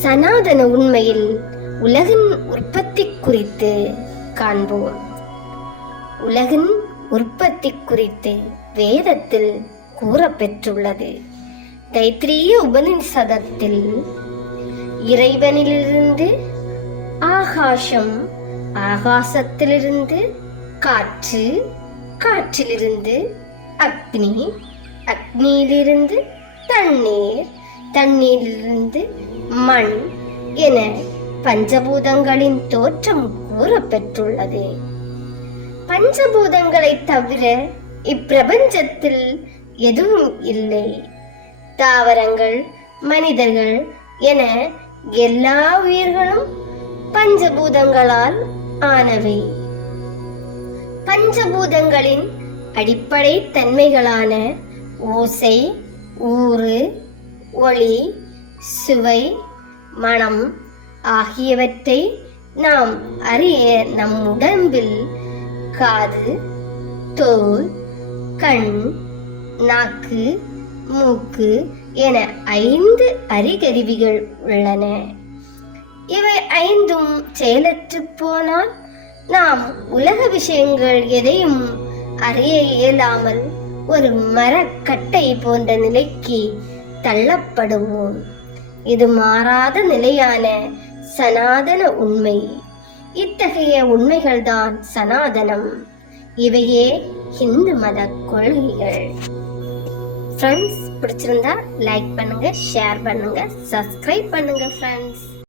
சனாதன உண்மையில் உலகின் உற்பத்தி குறித்து காண்போம். உலகின் உற்பத்தி குறித்து வேதத்தில் கூறப்பெற்றுள்ளது. தைத்திரிய உபநிஷதத்தில் இறைவனிலிருந்து ஆகாசம், ஆகாசத்திலிருந்து காற்று, காற்றிலிருந்து அக்னி, அக்னியிலிருந்து தண்ணீர், தண்ணீரிலிருந்து மண் என பஞ்சபூதங்களின் தோற்றம் கூறப்பெற்றுள்ளது. பஞ்சபூதங்களை தவிர இப்பிரபஞ்சத்தில் எதுவும் இல்லை. தாவரங்கள், மனிதர்கள் என எல்லா உயிர்களும் பஞ்சபூதங்களால் ஆனவை. பஞ்சபூதங்களின் அடிப்படை தன்மைகளான ஓசை, ஊறு, ஒளி, சுவை, மனம் ஆகியவற்றை நாம் அறிய நம் உடம்பில் காது, தோல், கண், நாக்கு, மூக்கு என 5 அறிகருவிகள் உள்ளன. இவை 5ம் செயலற்று போனால் நாம் உலக விஷயங்கள் எதையும் அறிய இயலாமல் ஒரு மரக்கட்டை போன்ற நிலைக்கு தள்ளப்படுவோம். இது மாறாத நிலையான சனாதன உண்மை. இத்தகைய உண்மைகள்தான் சனாதனம். இவையே இந்து மத கொள்கைகள். ஃப்ரெண்ட்ஸ், பிடிச்சிருந்தா லைக் பண்ணுங்க, ஷேர் பண்ணுங்க, சப்ஸ்கிரைப் பண்ணுங்க ஃப்ரெண்ட்ஸ்.